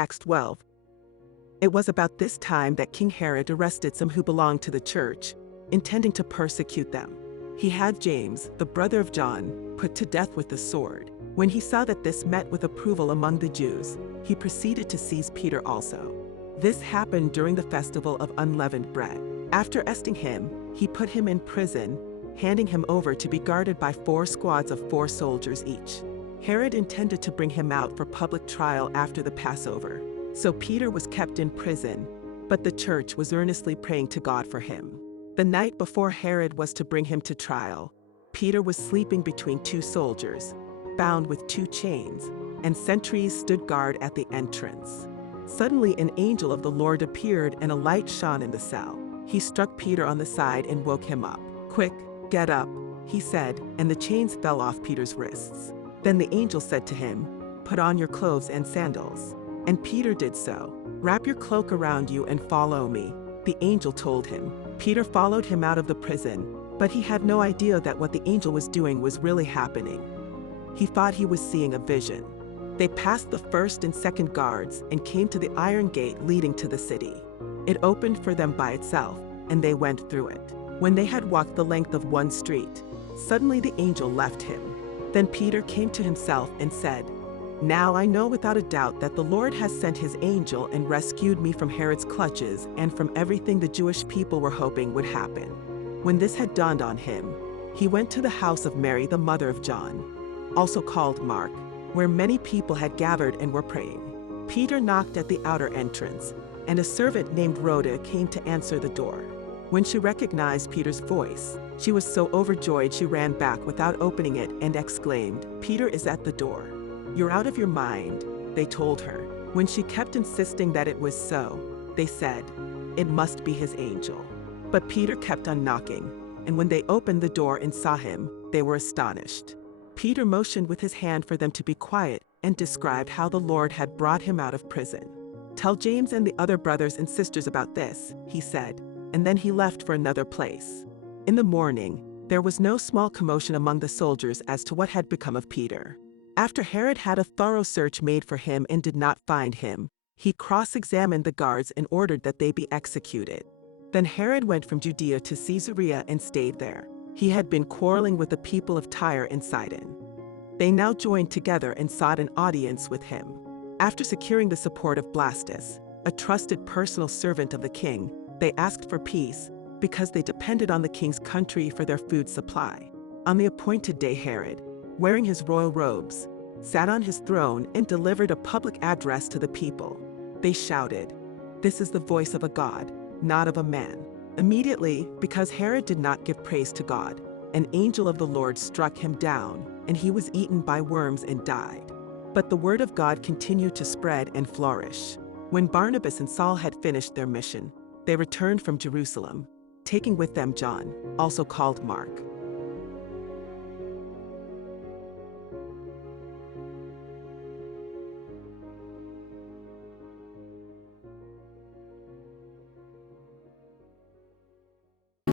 Acts 12. It was about this time that King Herod arrested some who belonged to the church, intending to persecute them. He had James, the brother of John, put to death with the sword. When he saw that this met with approval among the Jews, he proceeded to seize Peter also. This happened during the festival of unleavened bread. After arresting him, he put him in prison, handing him over to be guarded by 4 squads of 4 soldiers each. Herod intended to bring him out for public trial after the Passover. So Peter was kept in prison, but the church was earnestly praying to God for him. The night before Herod was to bring him to trial, Peter was sleeping between 2 soldiers, bound with 2 chains, and sentries stood guard at the entrance. Suddenly an angel of the Lord appeared and a light shone in the cell. He struck Peter on the side and woke him up. "Quick, get up," he said, and the chains fell off Peter's wrists. Then the angel said to him, "Put on your clothes and sandals." And Peter did so. "Wrap your cloak around you and follow me," the angel told him. Peter followed him out of the prison, but he had no idea that what the angel was doing was really happening. He thought he was seeing a vision. They passed the first and second guards and came to the iron gate leading to the city. It opened for them by itself, and they went through it. When they had walked the length of one street, suddenly the angel left him. Then Peter came to himself and said, "Now I know without a doubt that the Lord has sent his angel and rescued me from Herod's clutches and from everything the Jewish people were hoping would happen." When this had dawned on him, he went to the house of Mary, the mother of John, also called Mark, where many people had gathered and were praying. Peter knocked at the outer entrance, and a servant named Rhoda came to answer the door. When she recognized Peter's voice, she was so overjoyed she ran back without opening it and exclaimed, "Peter is at the door." "You're out of your mind," they told her. When she kept insisting that it was so, they said, "It must be his angel." But Peter kept on knocking, and when they opened the door and saw him, they were astonished. Peter motioned with his hand for them to be quiet and described how the Lord had brought him out of prison. "Tell James and the other brothers and sisters about this," he said, and then he left for another place. In the morning, there was no small commotion among the soldiers as to what had become of Peter. After Herod had a thorough search made for him and did not find him, he cross-examined the guards and ordered that they be executed. Then Herod went from Judea to Caesarea and stayed there. He had been quarreling with the people of Tyre and Sidon. They now joined together and sought an audience with him. After securing the support of Blastus, a trusted personal servant of the king, they asked for peace because they depended on the king's country for their food supply. On the appointed day, Herod, wearing his royal robes, sat on his throne and delivered a public address to the people. They shouted, "This is the voice of a God, not of a man." Immediately, because Herod did not give praise to God, an angel of the Lord struck him down, and he was eaten by worms and died. But the word of God continued to spread and flourish. When Barnabas and Saul had finished their mission, they returned from Jerusalem, taking with them John, also called Mark.